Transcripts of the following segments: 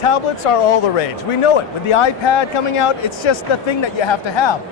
tablets are all the rage. We know it. With the iPad coming out, it's just the thing that you have to have.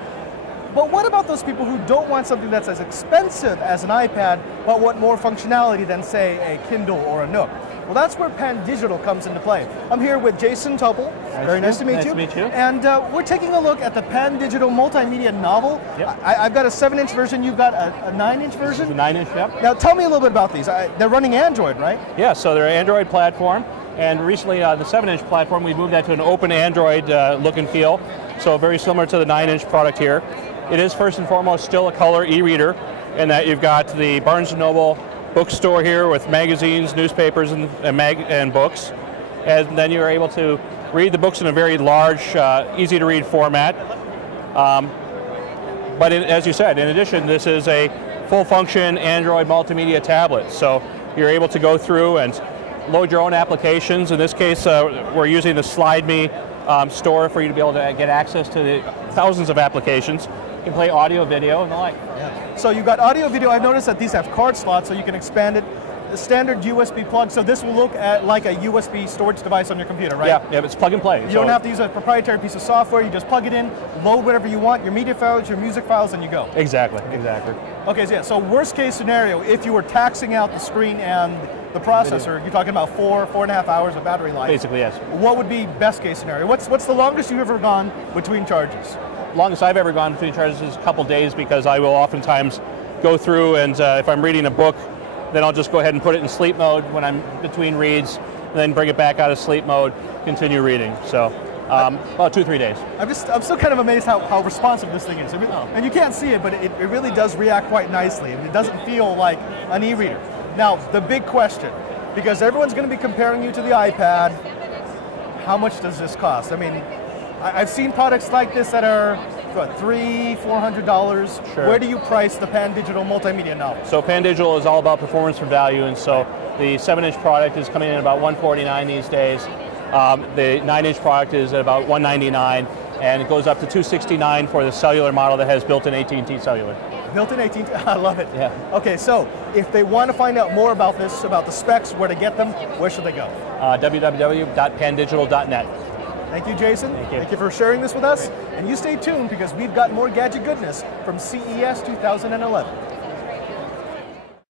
But what about those people who don't want something that's as expensive as an iPad, but want more functionality than, say, a Kindle or a Nook? Well, that's where Pandigital comes into play. I'm here with Jason Topol. Very nice to meet you. Nice to meet you. And we're taking a look at the Pandigital multimedia novel. Yep. I've got a 7-inch version. You've got a 9-inch version? This is a 9-inch, yep. Now, tell me a little bit about these. They're running Android, right? Yeah, so they're an Android platform. And recently, the 7-inch platform, we moved that to an open Android look and feel. So very similar to the 9-inch product here. It is first and foremost still a color e-reader, in that you've got the Barnes & Noble bookstore here with magazines, newspapers, and books. And then you're able to read the books in a very large, easy to read format. But as you said, in addition, this is a full function Android multimedia tablet. So you're able to go through and load your own applications. In this case, we're using the Slide Me store for you to be able to get access to the thousands of applications. You can play audio, video, and the like. Yeah. So you've got audio, video. I've noticed that these have card slots, so you can expand it. The standard USB plug, so this will look like a USB storage device on your computer, right? Yeah, it's plug and play. You don't have to use a proprietary piece of software. You just plug it in, load whatever you want, your media files, your music files, and you go. Exactly. Okay, so yeah, so worst case scenario, if you were taxing out the screen and the processor, you're talking about 4.5 hours of battery life. Basically, yes. What would be best case scenario? What's the longest you've ever gone between charges? Longest I've ever gone between charges is a couple days, because I will oftentimes go through and if I'm reading a book, then I'll just go ahead and put it in sleep mode when I'm between reads, then bring it back out of sleep mode, continue reading. So about 2-3 days. I'm still kind of amazed how responsive this thing is. I mean, and you can't see it, but it really does react quite nicely. I mean, it doesn't feel like an e-reader. Now, the big question, because everyone's going to be comparing you to the iPad, how much does this cost? I mean, I've seen products like this that are what, $300–400. Sure. Where do you price the Pandigital multimedia novel? So Pandigital is all about performance for value, and so the 7-inch product is coming in at about $149 these days. The 9-inch product is at about $199, and it goes up to $269 for the cellular model that has built-in AT&T cellular. Built-in AT&T, I love it. Yeah. Okay, so if they want to find out more about this, about the specs, where to get them, where should they go? www.pandigital.net. Thank you, Jason. Thank you for sharing this with us. And you stay tuned, because we've got more gadget goodness from CES 2011.